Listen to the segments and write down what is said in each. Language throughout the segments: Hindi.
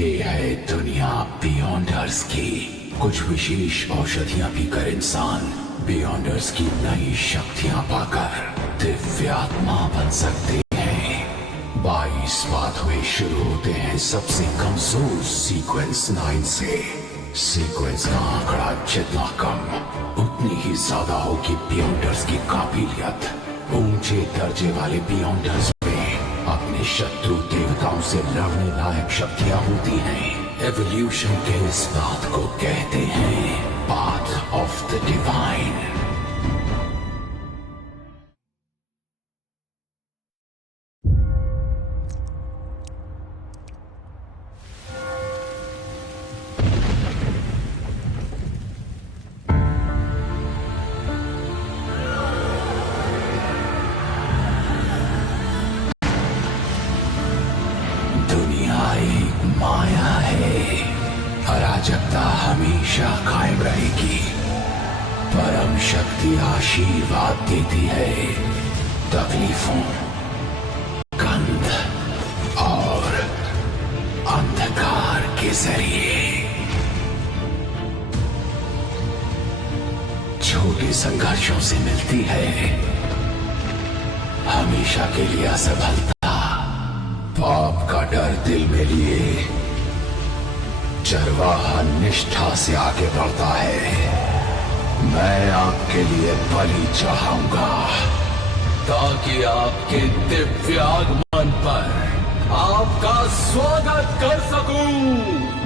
ये है दुनिया बियॉन्डर्स की। कुछ विशेष औषधियां पीकर इंसान बियॉन्डर्स की नई शक्तियां पाकर दिव्य आत्मा बन सकते हैं। 22 पाथवे शुरू होते हैं सबसे कमजोर सीक्वेंस 9 से। सीक्वेंस का आंकड़ा जितना कम उतनी ही ज्यादा होगी बियॉन्डर्स की काबिलियत। ऊंचे दर्जे वाले बियॉन्डर्स में अपने शत्रु देवताओं से लड़ने लायक शक्तियां होती हैं। एवोल्यूशन के इस बात को कहते हैं पाथ ऑफ द डिवाइन। माया है, अराजकता हमेशा कायम रहेगी। परम शक्ति आशीर्वाद देती है तकलीफों, गंध और अंधकार के जरिए। छोटे संघर्षों से मिलती है हमेशा के लिए असफलता। पाप का डर दिल में लिए चरवाहा निष्ठा से आगे बढ़ता है। मैं आपके लिए बलि चाहूंगा ताकि आपके दिव्य आगमन पर आपका स्वागत कर सकूं।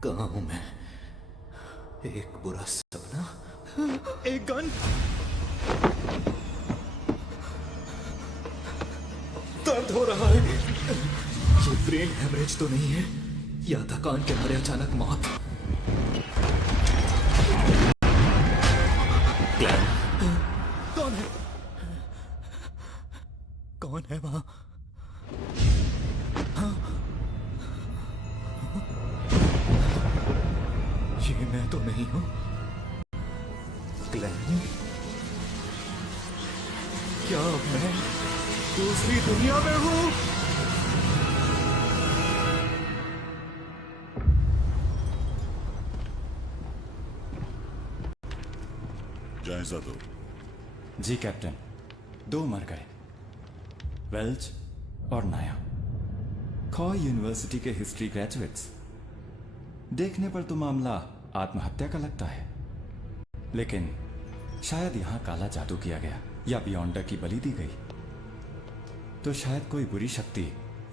कहाँ हूं मैं? एक बुरा सपना, एक गन, दर्द हो रहा है। ये ब्रेन हेमरेज तो नहीं है या थकान के मारे अचानक मौत? क्लैन, कौन है? कौन है वहां? ये मैं तो नहीं हूं। क्लैन, क्या मैं दूसरी दुनिया में हूं? जायजा दो। जी कैप्टन, 2 मर गए, वेल्च और नाया। खॉ यूनिवर्सिटी के हिस्ट्री ग्रेजुएट्स। देखने पर तो मामला आत्महत्या का लगता है, लेकिन शायद यहां काला जादू किया गया या बियॉन्डर की बलि दी गई। तो शायद कोई बुरी शक्ति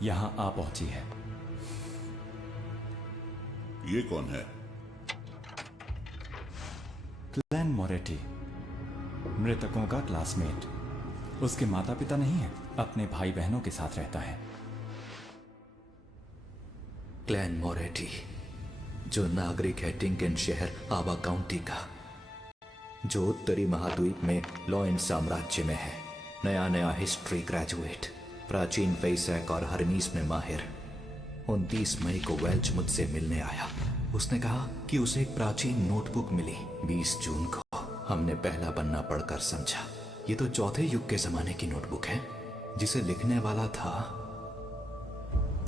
यहां आ पहुंची है। ये कौन है? क्लैन मोरेटी, मृतकों का क्लासमेट। उसके माता पिता नहीं है, अपने भाई बहनों के साथ रहता है। क्लैन मोरेटी, जो नागरिक है टिंकन शहर आबा काउंटी का, जो उत्तरी महाद्वीप में लॉयन साम्राज्य में है। नया नया हिस्ट्री ग्रेजुएट, प्राचीन वैसैक और हरमीस में माहिर। 29 मई को वेल्च मुझसे मिलने आया। उसने कहा कि उसे एक प्राचीन नोटबुक मिली 20 जून को। हमने पहला पन्ना पढ़कर समझा ये तो चौथे युग के जमाने की नोटबुक है, जिसे लिखने वाला था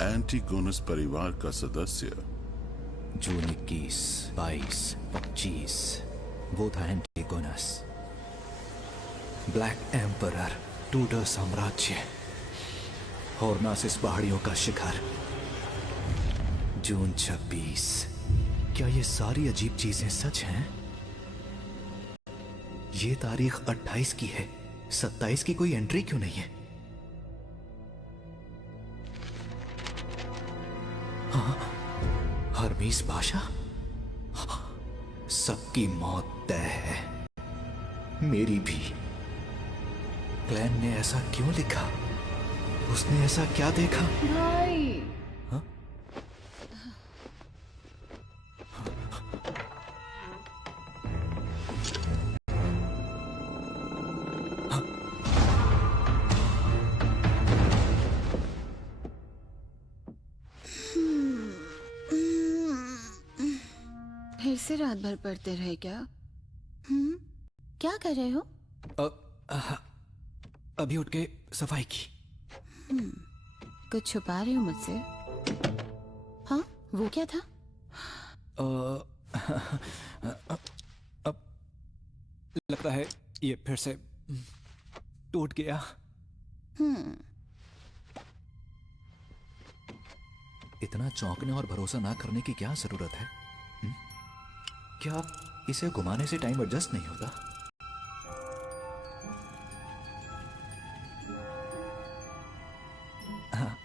एंटिगोनस परिवार का सदस्य। जून 21, 22, 25 वो था एंटिगोनस। ब्लैक एम्परर, टूडर साम्राज्य, हॉर्नासिस पहाड़ियों का शिखर। जून 26। क्या ये सारी अजीब चीजें सच हैं? ये तारीख 28 की है, 27 की कोई एंट्री क्यों नहीं है? हाँ, हरमीस बादशाह, सबकी मौत तय है, मेरी भी। क्लैन ने ऐसा क्यों लिखा? उसने ऐसा क्या देखा? भाई हाँ? फिर से रात भर पढ़ते रहे क्या? क्या कर रहे हो? अभी उठ के सफाई की। कुछ छुपा रहे हो मुझसे? हाँ, वो क्या था? अब लगता है ये फिर से टूट गया। इतना चौंकने और भरोसा ना करने की क्या जरूरत है? क्या इसे घुमाने से टाइम एडजस्ट नहीं होता?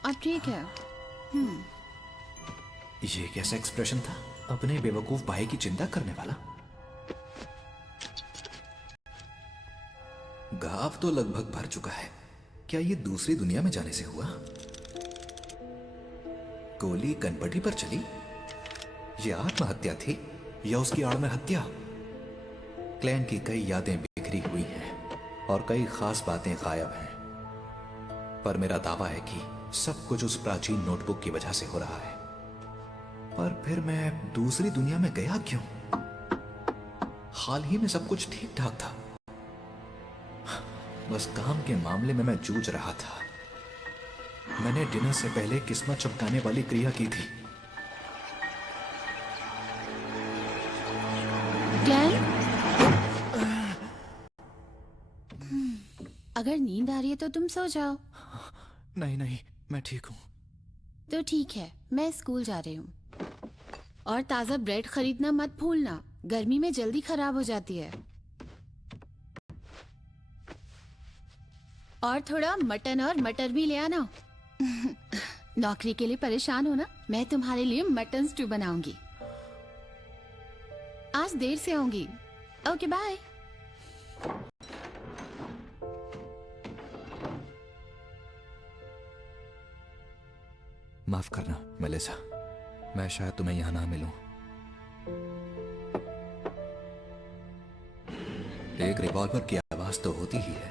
अब ठीक है। ये कैसा एक्सप्रेशन था? अपने बेवकूफ भाई की चिंता करने वाला। घाव तो लगभग भर चुका है। क्या ये दूसरी दुनिया में जाने से हुआ? गोली कनपटी पर चली? ये आत्महत्या थी या उसकी आड़ में हत्या? क्लैन की कई यादें बिखरी हुई हैं और कई खास बातें गायब हैं, पर मेरा दावा है कि सब कुछ उस प्राचीन नोटबुक की वजह से हो रहा है। पर फिर मैं दूसरी दुनिया में गया क्यों? हाल ही में सब कुछ ठीक ठाक था। बस काम के मामले में मैं जूझ रहा था। मैंने डिनर से पहले किस्मत चमकाने वाली क्रिया की थी। क्लैन? अगर नींद आ रही है तो तुम सो जाओ। नहीं नहीं, मैं ठीक हूं। तो ठीक है, मैं स्कूल जा रही हूँ। और ताज़ा ब्रेड खरीदना मत भूलना, गर्मी में जल्दी खराब हो जाती है। और थोड़ा मटन और मटर भी ले आना। नौकरी के लिए परेशान हो ना? मैं तुम्हारे लिए मटन स्टू बनाऊंगी। आज देर से आऊंगी। Okay bye. माफ करना मेलिसा, मैं शायद तुम्हें यहां ना मिलूं। एक रिवॉल्वर की आवाज तो होती ही है,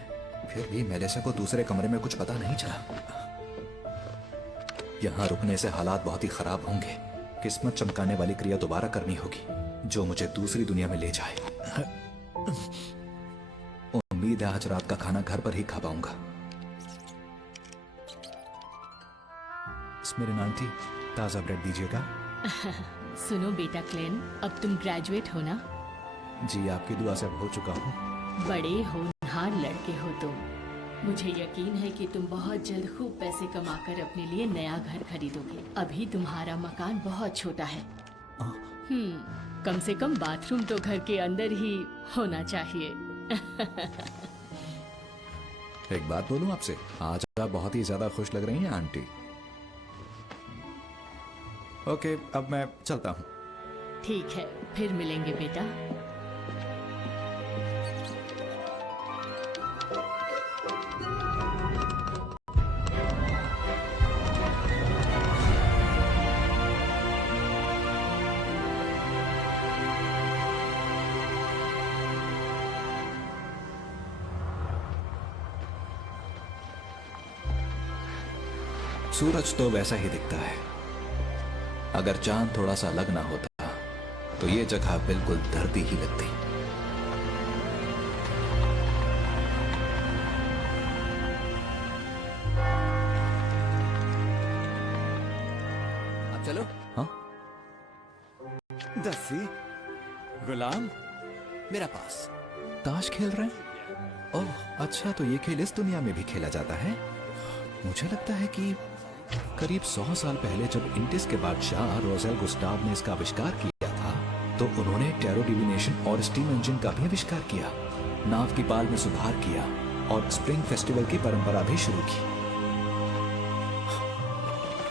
फिर भी मेलिसा को दूसरे कमरे में कुछ पता नहीं चला। यहां रुकने से हालात बहुत ही खराब होंगे। किस्मत चमकाने वाली क्रिया दोबारा करनी होगी जो मुझे दूसरी दुनिया में ले जाए। उम्मीद है आज रात का खाना घर पर ही खा पाऊंगा। मेरे आंटी, ताजा ब्रेड दीजिएगा। सुनो बेटा क्लेन, अब तुम ग्रेजुएट हो ना? जी, आपकी दुआ से हो चुका हूँ। बड़े होनहार लड़के हो तुम। मुझे यकीन है कि तुम बहुत जल्द खूब पैसे कमाकर अपने लिए नया घर खरीदोगे। अभी तुम्हारा मकान बहुत छोटा है। कम से कम बाथरूम तो घर के अंदर ही होना चाहिए। एक बात बोलूं आपसे, आज आप बहुत ही ज्यादा खुश लग रही हैं आंटी। ओके, अब मैं चलता हूँ। ठीक है, फिर मिलेंगे बेटा। सूरज तो वैसा ही दिखता है। अगर चांद थोड़ा सा अलग ना होता तो ये जगह बिल्कुल धरती ही लगती। अब चलो। हाँ, दस्सी, गुलाम, मेरा पास। ताश खेल रहे हैं? ओह अच्छा, तो ये खेल इस दुनिया में भी खेला जाता है। मुझे लगता है कि करीब 100 साल पहले जब इंडिस के बादशाह रोजेल गुस्टाव ने इसका आविष्कार किया था, तो उन्होंने टैरो डिविनेशन और स्टीम इंजन का भी आविष्कार किया, नाव की पाल में सुधार किया और स्प्रिंग फेस्टिवल की परंपरा भी शुरू की।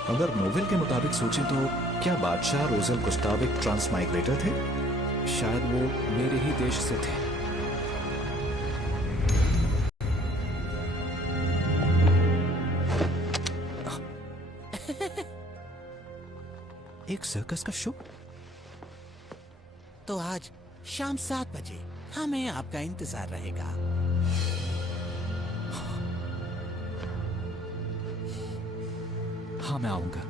अगर नोवेल के मुताबिक सोचें तो क्या बादशाह रोजेल गुस्टाव एक ट्रांसमाइग्रेटर थे? शायद वो मेरे ही देश से थे। एक सर्कस का शो? तो आज शाम 7 बजे हमें आपका इंतजार रहेगा। हाँ, मैं आऊंगा।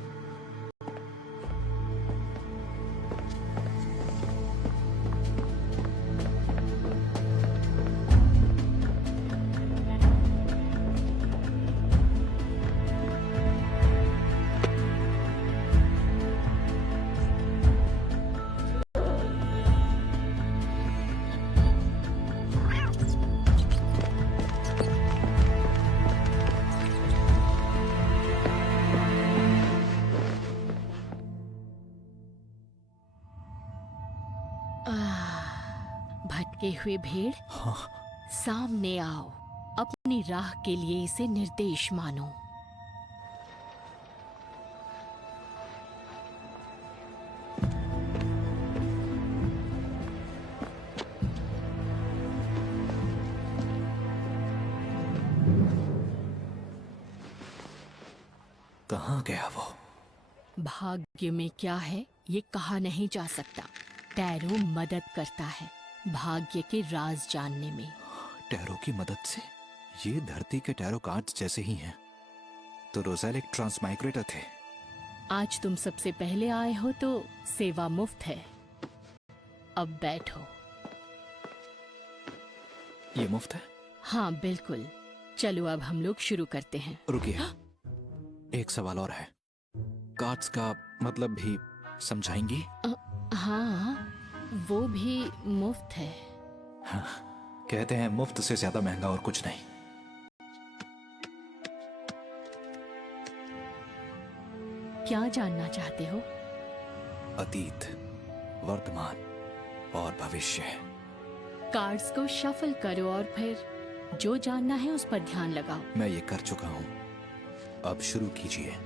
भटके हुए भेड़, हाँ, सामने आओ। अपनी राह के लिए इसे निर्देश मानो। कहाँ गया वो? भाग्य में क्या है ये कहा नहीं जा सकता। टैरो मदद करता है भाग्य के राज जानने में। टैरो की मदद से? ये धरती के टैरो कार्ड्स जैसे ही हैं। तो रोज़ेल एक ट्रांसमाइग्रेटर थे। आज तुम सबसे पहले आए हो तो सेवा मुफ्त है। अब बैठो। ये मुफ्त है? हाँ बिल्कुल। चलो अब हम लोग शुरू करते हैं। रुकिए, एक सवाल और है। कार्ड्स का मतलब भी समझाएंगी? हाँ, वो भी मुफ्त है। हाँ, कहते हैं मुफ्त से ज्यादा महंगा और कुछ नहीं। क्या जानना चाहते हो? अतीत, वर्तमान और भविष्य। कार्ड्स को शफल करो और फिर जो जानना है उस पर ध्यान लगाओ। मैं ये कर चुका हूं, अब शुरू कीजिए।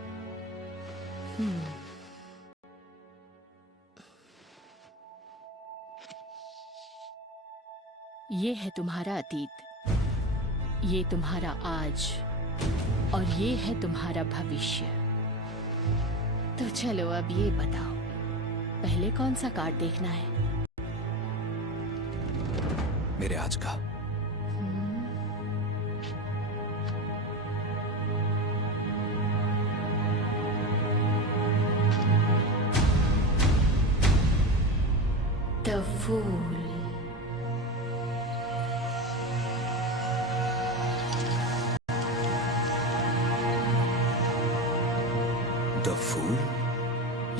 ये है तुम्हारा अतीत, ये तुम्हारा आज और ये है तुम्हारा भविष्य। तो चलो अब ये बताओ, पहले कौन सा कार्ड देखना है? मेरे आज का। The fool. द फूल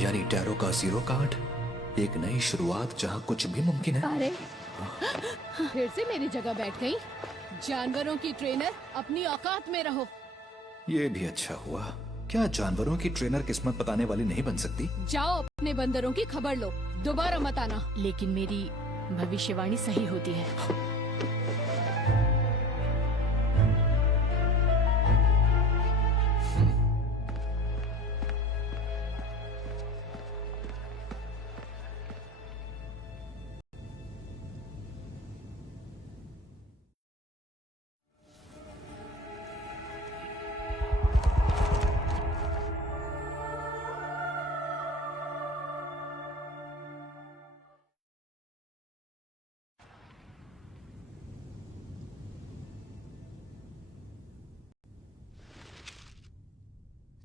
यानी टैरो का जीरो कार्ड। एक नई शुरुआत जहां कुछ भी मुमकिन है। अरे फिर से मेरी जगह बैठ गई। जानवरों की ट्रेनर, अपनी औकात में रहो। ये भी अच्छा हुआ। क्या जानवरों की ट्रेनर किस्मत बताने वाली नहीं बन सकती? जाओ अपने बंदरों की खबर लो, दोबारा मत आना। लेकिन मेरी भविष्यवाणी सही होती है।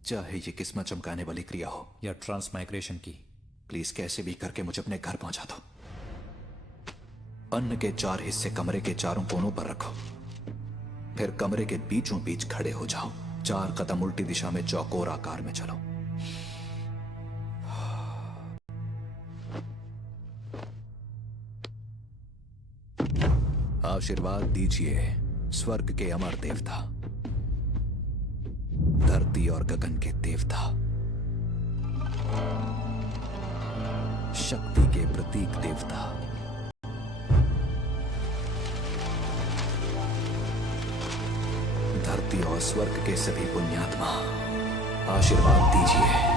चाहे ये किस्मत चमकाने वाली क्रिया हो या ट्रांसमाइग्रेशन की, प्लीज कैसे भी करके मुझे अपने घर पहुंचा दो। अन्न के 4 हिस्से कमरे के चारों कोनों पर रखो, फिर कमरे के बीचों बीच खड़े हो जाओ। 4 कदम उल्टी दिशा में चौकोर आकार में चलो। आशीर्वाद दीजिए स्वर्ग के अमर देवता, धरती और गगन के देवता, शक्ति के प्रतीक देवता, धरती और स्वर्ग के सभी पुण्यात्मा, आशीर्वाद दीजिए।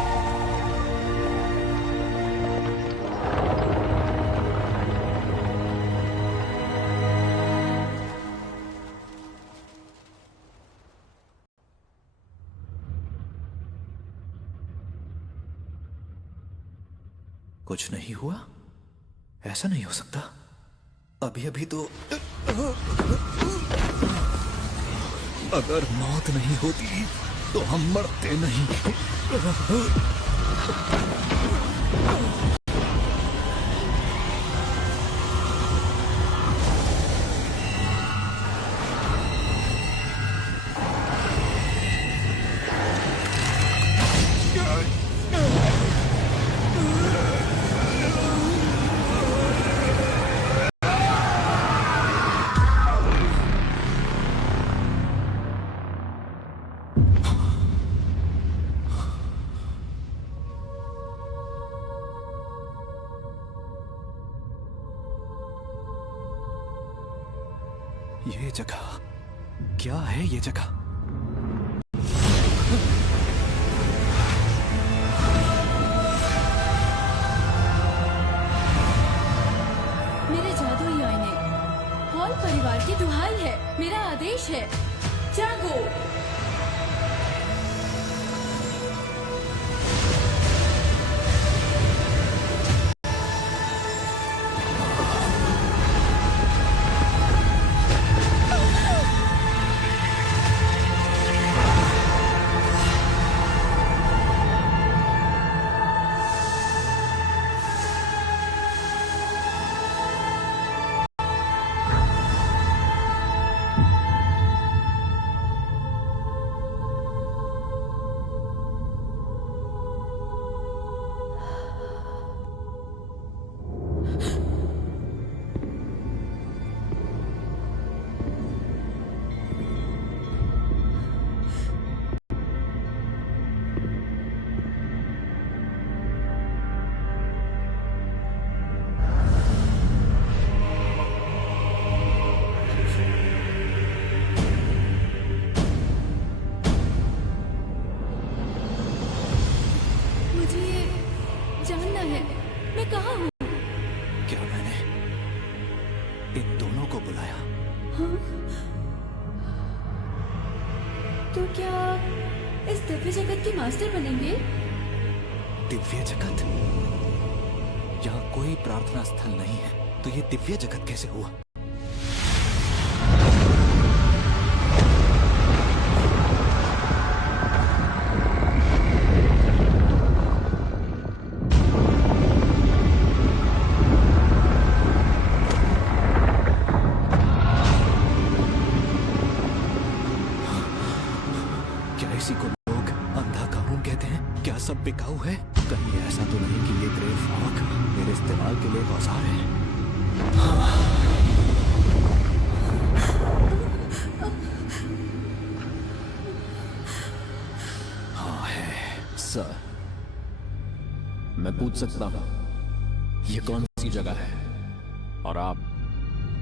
कुछ नहीं हुआ? ऐसा नहीं हो सकता। अभी अभी तो अगर मौत नहीं होती तो हम मरते नहीं। ये जगह क्या है? ये जगह मेरे जादुई आईने, हॉल परिवार की दुहाई है, मेरा आदेश है, जागो। जानना है मैं कहाँ हूँ। क्या मैंने इन दोनों को बुलाया? हाँ? तो क्या इस दिव्य जगत के मास्टर बनेंगे? दिव्य जगत? यहाँ कोई प्रार्थना स्थल नहीं है, तो ये दिव्य जगत कैसे हुआ? इसी को लोग अंधा कानून कहते हैं। क्या सब बिकाऊ है? कहीं ऐसा तो नहीं कि ये ग्रे फॉग मेरे इस्तेमाल के लिए एक औजार है? हाँ है। सर, मैं पूछ सकता हूं ये कौन सी जगह है और आप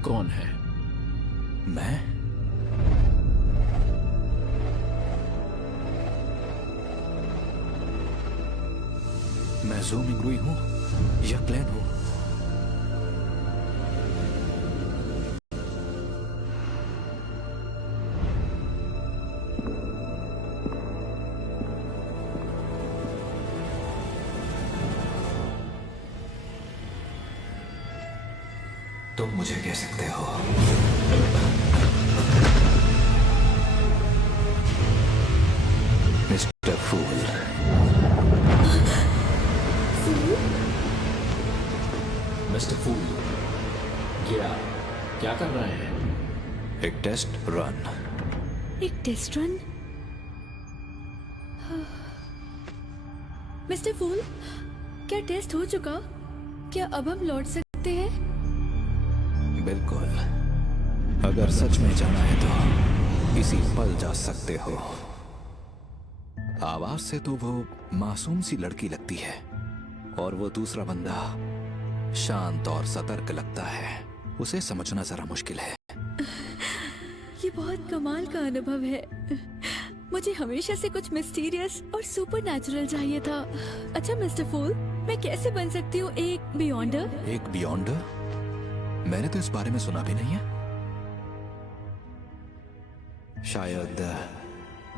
कौन हैं? मैं ज़ू मिंगरुई हूँ या क्लैन हूँ? तुम मुझे कह सकते हो। मिस्टर फूल। मिस्टर फूल, क्या कर रहे हैं? एक टेस्ट रन। एक टेस्ट रन? मिस्टर फूल, क्या टेस्ट हो चुका? क्या अब हम लौट सकते हैं? बिल्कुल, अगर सच में जाना है तो इसी पल जा सकते हो। आवाज से तो वो मासूम सी लड़की लगती है और वो दूसरा बंदा शांत और सतर्क लगता है। उसे समझना जरा मुश्किल है। ये बहुत कमाल का अनुभव है। मुझे हमेशा से कुछ मिस्टीरियस और सुपरनैचुरल चाहिए था। अच्छा मिस्टर फूल, मैं कैसे बन सकती हूँ एक बियॉन्डर? एक बियॉन्डर? मैंने तो इस बारे में सुना भी नहीं है। शायद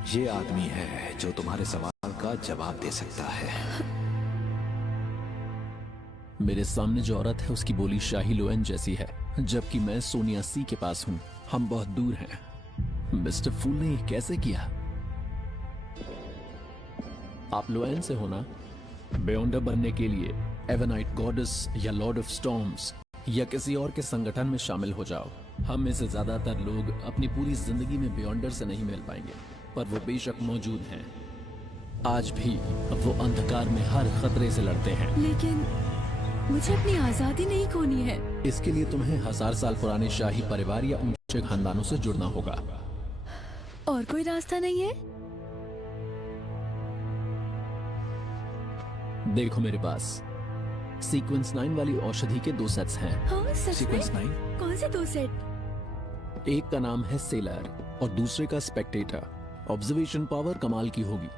ये आदमी है जो तुम्हारे सवाल का जवाब दे सकता है। मेरे सामने जो औरत है उसकी बोली शाही लोएन जैसी है, जबकि मैं सोनिया सी के पास हूं। हम बहुत दूर हैं। मिस्टर फूल ने ये कैसे किया? आप लोएन से होना? बियॉन्डर बनने के लिए एवनाइट गॉडेस या लॉर्ड ऑफ स्टॉर्म्स या किसी और के संगठन में शामिल हो जाओ। हम में से ज्यादातर लोग अपनी पूरी जिंदगी में बियॉन्डर से नहीं मिल पाएंगे, पर वो बेशक मौजूद हैं। आज भी वो अंधकार में हर खतरे से लड़ते हैं। लेकिन मुझे अपनी आजादी नहीं खोनी है। इसके लिए तुम्हें 1000 साल पुराने शाही परिवार या ऊंचे खानदानों से जुड़ना होगा। और कोई रास्ता नहीं है? देखो मेरे पास सीक्वेंस 9 वाली औषधि के 2 सेट्स हैं। हाँ, सच सीक्वेंस में? 9? कौन से 2 सेट? एक का नाम है सेलर और दूसरे का स्पेक्टेटर। ऑब्जर्वेशन पावर कमाल की होगी।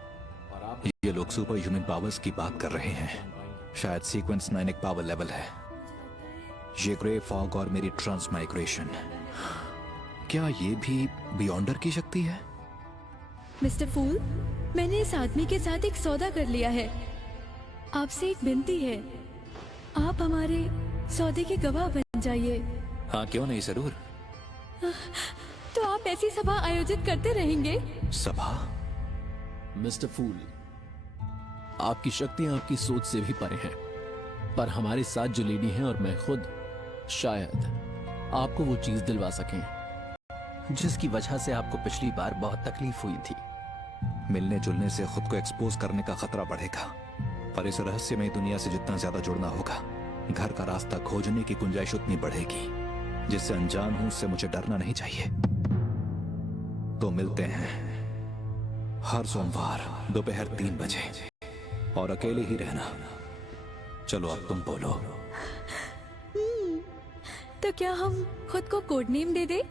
ये लोग सुपर ह्यूमन पावर्स की बात कर रहे हैं। शायद सीक्वेंस 9 एक पावर लेवल है। ये ग्रे फॉग और मेरी ट्रांसमाइग्रेशन, क्या ये भी बियॉन्डर की शक्ति है? मिस्टर फूल, मैंने इस आदमी के साथ एक सौदा कर लिया है। आपसे एक विनती है, आप हमारे सौदे के गवाह बन जाइए। हाँ, क्यों नहीं, जरूर। तो आप ऐसी सभा आयोजित करते रहेंगे? सभा? मिस्टर फूल, आपकी शक्तियां आपकी सोच से भी परे हैं, पर हमारे साथ जो लेडी हैं और मैं खुद शायद आपको वो चीज दिलवा सकें जिसकी वजह से आपको पिछली बार बहुत तकलीफ हुई थी। मिलने जुलने से खुद को एक्सपोज करने का खतरा बढ़ेगा, पर इस रहस्यमय दुनिया से जितना ज्यादा जुड़ना होगा, घर का रास्ता खोजने की गुंजाइश उतनी बढ़ेगी। जिससे अनजान हूं उससे मुझे डरना नहीं चाहिए। तो मिलते हैं हर सोमवार दोपहर 3 बजे, और अकेले ही रहना। चलो अब तुम बोलो। तो क्या हम खुद को कोड नेम दे दे,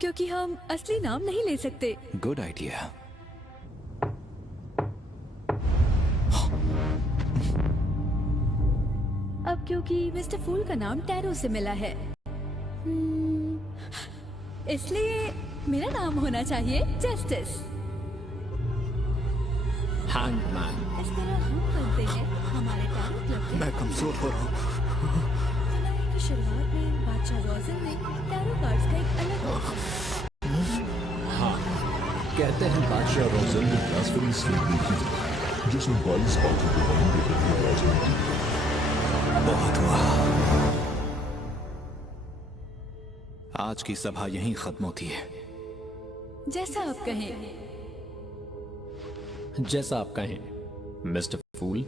क्योंकि हम असली नाम नहीं ले सकते। Good idea. अब क्योंकि मिस्टर फूल का नाम टैरो से मिला है, इसलिए मेरा नाम होना चाहिए जस्टिस। हैंगमैन। इस तरह हम बनते हैं हमारे टैरो क्लब के। मैं कमजोर हो रहा हूँ। जुलाई की शुरुआत में बादशाह रोजन ने टैरो कार्ड्स का एक अलग हाँ, कहते हैं बादशाह रोजन ने ब्लास्फेमी स्लेट देखी थी, जिसमें 22 बातों को बहन देकर के राजनीति की। बहुत हुआ। आज की सभा यहीं खत्म होती है। जैसा आप कहें। जैसा आप कहें मिस्टर फूल।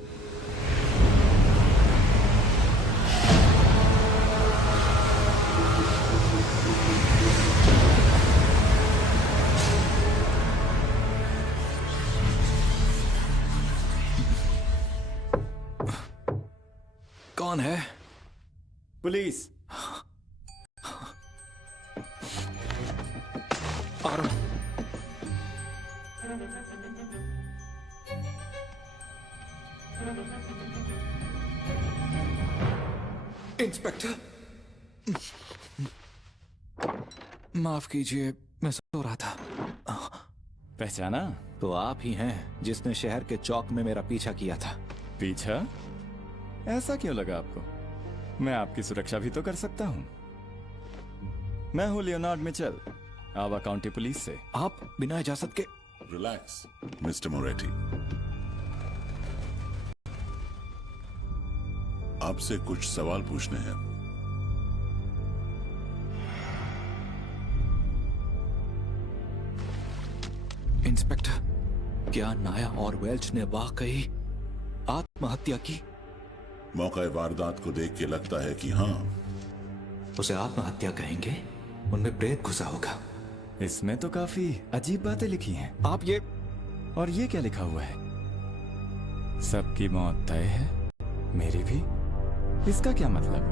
कौन है? पुलिस। आ रहा हूं। इंस्पेक्टर, माफ कीजिए, मैं सो रहा था। पहचाना? तो आप ही हैं जिसने शहर के चौक में मेरा पीछा किया था। पीछा? ऐसा क्यों लगा आपको? मैं आपकी सुरक्षा भी तो कर सकता हूं। मैं हूं लियोनार्ड मिचेल, आवा काउंटी पुलिस से। आप बिना इजाजत के? रिलैक्स मिस्टर मोरेटी, आपसे कुछ सवाल पूछने हैं। इंस्पेक्टर, क्या नाया और वेल्च ने वाकई आत्महत्या की? मौका वारदात को देख के लगता है कि हाँ। उसे आत्महत्या कहेंगे? उनमें प्रेत घुसा होगा। इसमें तो काफी अजीब बातें लिखी हैं। आप ये, और ये क्या लिखा हुआ है? सबकी मौत तय है, मेरी भी। इसका क्या मतलब?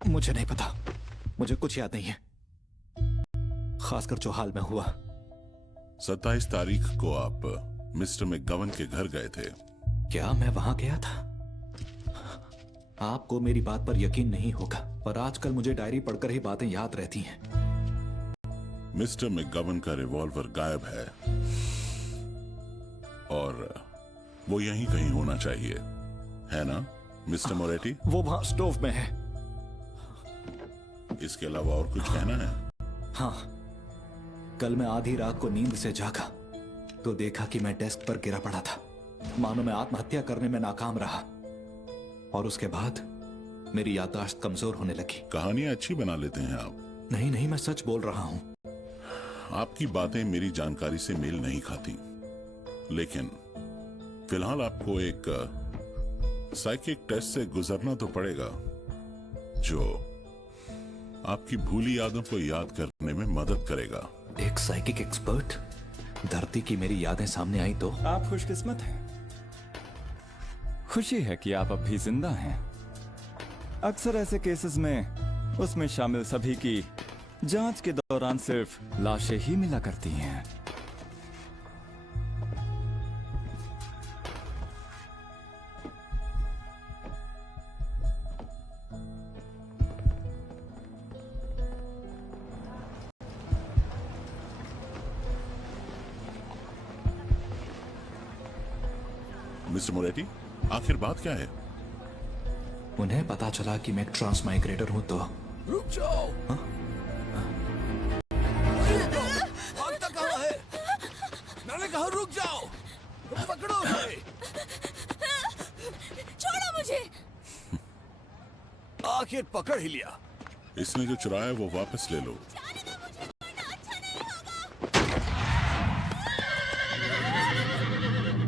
मुझे नहीं पता, मुझे कुछ याद नहीं है, खासकर जो हाल में हुआ। 27 तारीख को आप मिस्टर मैकगवन के घर गए थे। क्या मैं वहां गया था? आपको मेरी बात पर यकीन नहीं होगा, पर आजकल मुझे डायरी पढ़कर ही बातें याद रहती हैं। मिस्टर मैकगवन का रिवॉल्वर गायब है और वो यहीं कहीं होना चाहिए, है ना मिस्टर मोरेटी? वो वहां स्टोव में है। इसके अलावा और कुछ कहना है? हाँ, कल मैं आधी रात को नींद से जागा तो देखा कि मैं डेस्क पर गिरा पड़ा था, मानो मैं आत्महत्या करने में नाकाम रहा। और उसके बाद मेरी याददाश्त कमजोर होने लगी। कहानियां अच्छी बना लेते हैं आप। नहीं नहीं, मैं सच बोल रहा हूं। आपकी बातें मेरी जानकारी से मेल नहीं खाती, लेकिन फिलहाल आपको एक साइकिक टेस्ट से गुजरना तो पड़ेगा जो आपकी भूली यादों को याद करने में मदद करेगा। एक साइकिक एक्सपर्ट? धरती की मेरी यादें सामने आई तो? आप खुशकिस्मत हैं। खुशी है कि आप अब भी जिंदा हैं। अक्सर ऐसे केसेस में उसमें शामिल सभी की जांच के दौरान सिर्फ लाशें ही मिला करती हैं। मिस्टर मोरेटी, आखिर बात क्या है? उन्हें पता चला कि मैं ट्रांसमाइग्रेटर हूं तो। रुक जाओ। हाँ? भागता कहाँ है? मैंने कहा रुक जाओ। पकड़ो उसे। छोड़ो मुझे। आखिर पकड़ ही लिया। इसने जो चुराया वो वापस ले लो।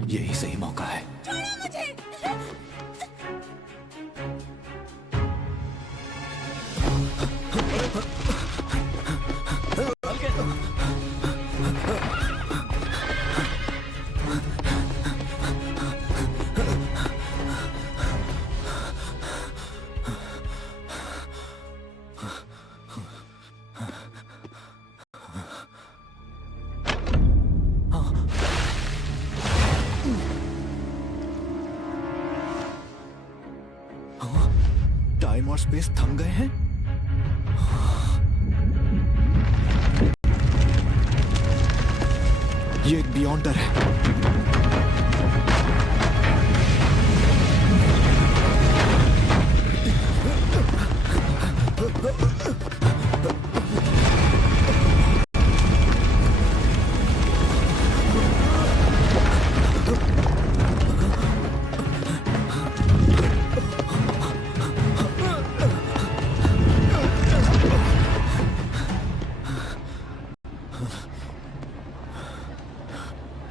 यही सही मौका है। टाइम और स्पेस थम गए हैं। ये एक बियॉन्डर है।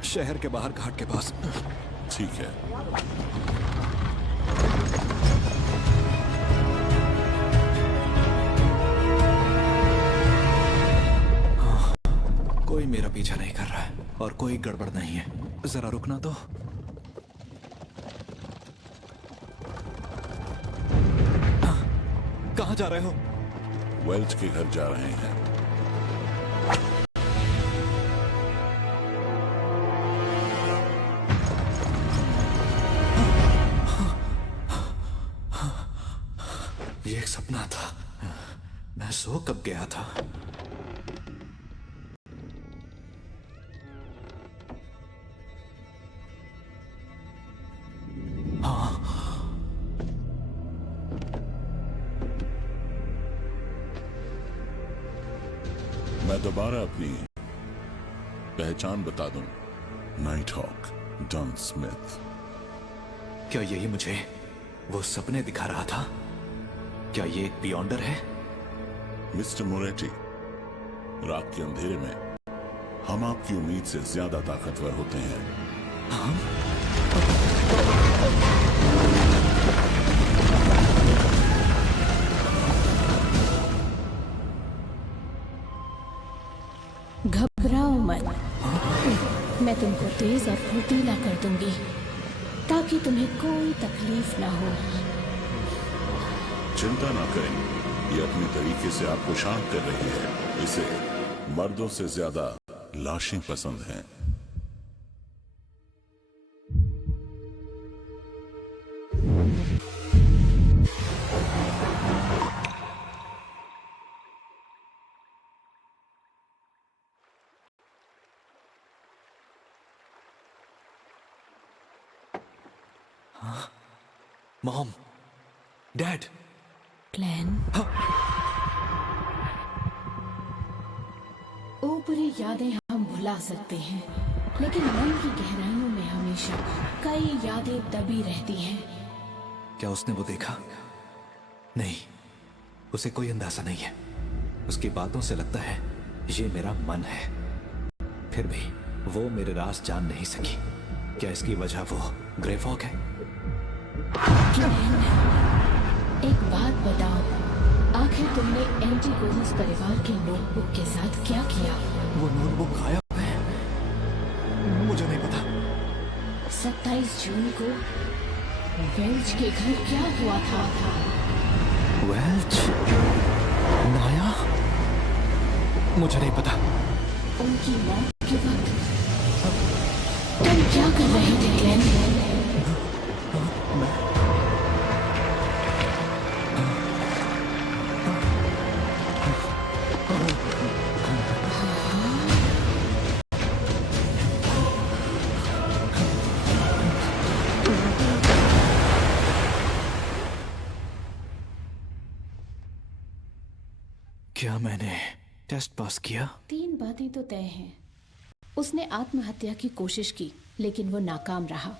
शहर के बाहर घाट के पास। ठीक है। कोई मेरा पीछा नहीं कर रहा है और कोई गड़बड़ नहीं है। जरा रुकना तो। कहाँ जा रहे हो? वेल्च के घर जा रहे हैं। ये एक सपना था। मैं सो कब गया था? मैं दोबारा अपनी पहचान बता दूं। Night Hawk Don Smith. क्या यही मुझे वो सपने दिखा रहा था? क्या ये एक बियॉन्डर है? मिस्टर मोरेटी, रात के अंधेरे में हम आपकी उम्मीद से ज्यादा ताकतवर होते हैं। घबराओ मत। मैं तुमको तेज और फुर्तीला कर दूंगी ताकि तुम्हें कोई तकलीफ ना हो। चिंता ना करें, ये अपने तरीके से आपको शांत कर रही है। इसे मर्दों से ज्यादा लाशें पसंद हैं। Mom, dad. ग्लेन, ऊपरी यादें हम भुला सकते हैं, लेकिन मन की गहराइयों में हमेशा कई यादें दबी रहती हैं। क्या उसने वो देखा? नहीं, उसे कोई अंदाजा नहीं है। उसकी बातों से लगता है ये मेरा मन है। फिर भी वो मेरे राज जान नहीं सकी। क्या इसकी वजह वो ग्रे फॉग है? एक बात बताओ, आखिर तुमने एंटीगोनस परिवार के नोटबुक के साथ क्या किया? वो नोटबुक गायब है। मुझे नहीं पता। 27 जून को वेल्च के घर क्या हुआ था? वेल्च? नाया? मुझे नहीं पता। उनकी मौत के वक्त तुम क्या कर रहे थे ग्लेन? क्या मैंने टेस्ट पास किया? 3 बातें तो तय हैं। उसने आत्महत्या की कोशिश की, लेकिन वो नाकाम रहा।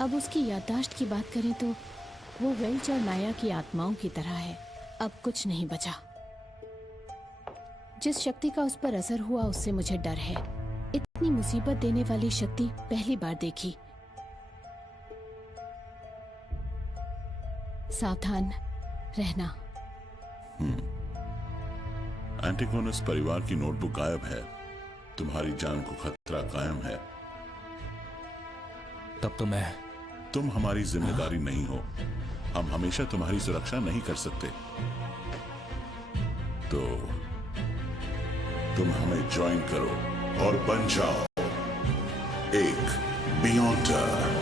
अब उसकी याददाश्त की बात करें तो वो वेल्च और नाया की आत्माओं की तरह है। अब कुछ नहीं बचा। जिस शक्ति का उस पर असर हुआ उससे मुझे डर है। इतनी मुसीबत देने वाली शक्ति पहली बार देखी। सावधान रहना। एंटीगोनस परिवार की नोटबुक गायब है। तुम्हारी जान को खतरा कायम है। तब तो मैं... तुम हमारी जिम्मेदारी नहीं हो। हम हमेशा तुम्हारी सुरक्षा नहीं कर सकते। तो तुम हमें ज्वाइन करो और बन जाओ एक बियॉन्डर।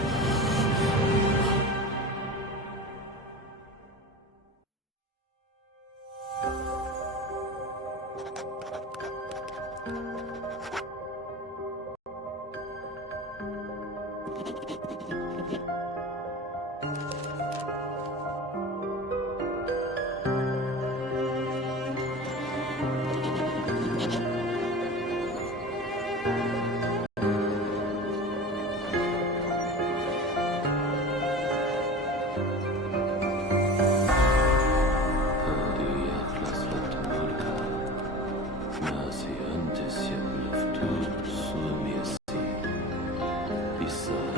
Isso.